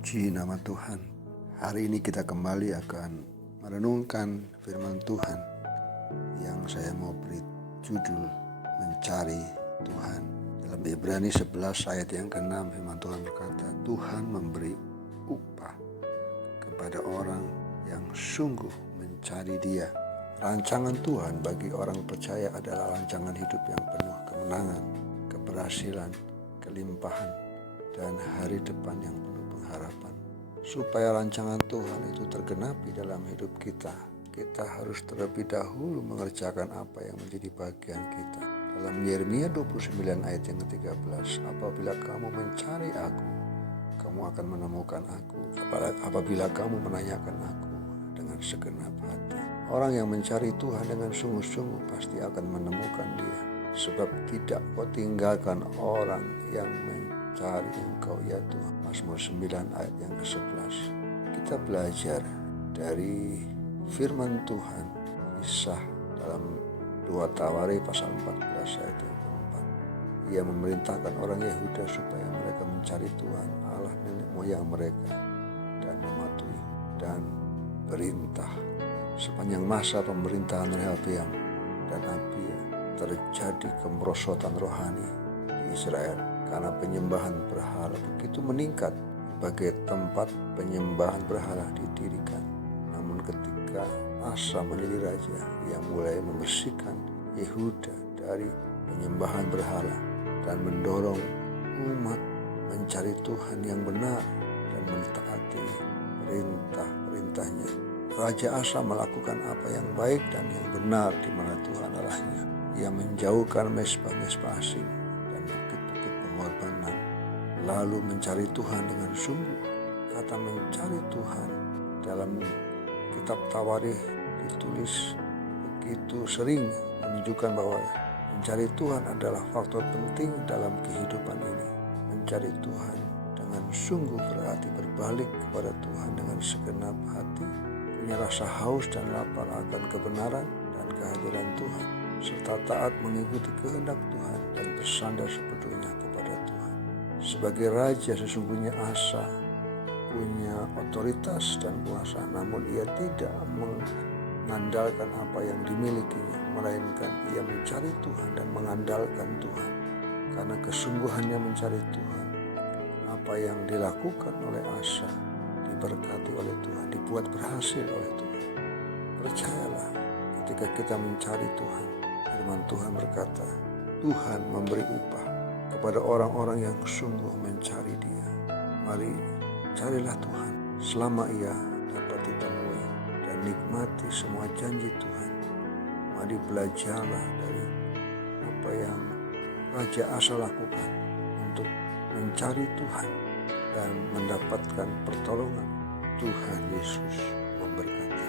Puji nama Tuhan. Hari ini kita kembali akan merenungkan firman Tuhan yang saya mau beri judul Mencari Tuhan. Dalam Ibrani 11 ayat yang ke-6 firman Tuhan berkata, Tuhan memberi upah kepada orang yang sungguh mencari Dia. Rancangan Tuhan bagi orang percaya adalah rancangan hidup yang penuh kemenangan, keberhasilan, kelimpahan, dan hari depan yang penuh pengharapan. Supaya rancangan Tuhan itu tergenapi dalam hidup kita, kita harus terlebih dahulu mengerjakan apa yang menjadi bagian kita. Dalam Yeremia 29 ayat yang ke-13, apabila kamu mencari aku, kamu akan menemukan aku. Apabila kamu menanyakan aku dengan segenap hati. Orang yang mencari Tuhan dengan sungguh-sungguh pasti akan menemukan Dia. Sebab tidak kau tinggalkan orang yang mencari Engkau, ya Tuhan. Mazmur 9 ayat yang ke-11. Kita belajar dari firman Tuhan, kisah dalam 2 Tawari pasal 14 ayat yang ke-4. Ia memerintahkan orang Yehuda supaya mereka mencari Tuhan Allah nenek moyang mereka dan mematuhi dan perintah. Sepanjang masa pemerintahan Rehabeam dan Abia terjadi kemerosotan rohani di Israel karena penyembahan berhala begitu meningkat. Berbagai tempat penyembahan berhala didirikan. Namun ketika Asa menjadi raja, ia mulai membersihkan Yehuda dari penyembahan berhala dan mendorong umat mencari Tuhan yang benar dan mentaati perintah-perintahnya. Raja Asa melakukan apa yang baik dan yang benar di mana Tuhan Allahnya. Ia menjauhkan mezbah-mezbah asing dan bukit-bukit pengorbanan, lalu mencari Tuhan dengan sungguh. Kata mencari Tuhan dalam kitab Tawarikh ditulis begitu sering menunjukkan bahwa mencari Tuhan adalah faktor penting dalam kehidupan ini. Mencari Tuhan dengan sungguh berarti berbalik kepada Tuhan dengan segenap hati, punya rasa haus dan lapar akan kebenaran dan kehadiran Tuhan, serta taat mengikuti kehendak Tuhan dan bersandar sepenuhnya kepada Tuhan. Sebagai raja sesungguhnya Asa punya otoritas dan kuasa, namun ia tidak mengandalkan apa yang dimilikinya, melainkan ia mencari Tuhan dan mengandalkan Tuhan. Karena kesungguhannya mencari Tuhan, apa yang dilakukan oleh Asa diberkati oleh Tuhan, dibuat berhasil oleh Tuhan. Percayalah, ketika kita mencari Tuhan, firman Tuhan berkata, Tuhan memberi upah kepada orang-orang yang sungguh mencari Dia. Mari carilah Tuhan selama Ia dapat ditemui dan nikmati semua janji Tuhan. Mari belajarlah dari apa yang Raja Asa lakukan untuk mencari Tuhan dan mendapatkan pertolongan. Tuhan Yesus memberkati.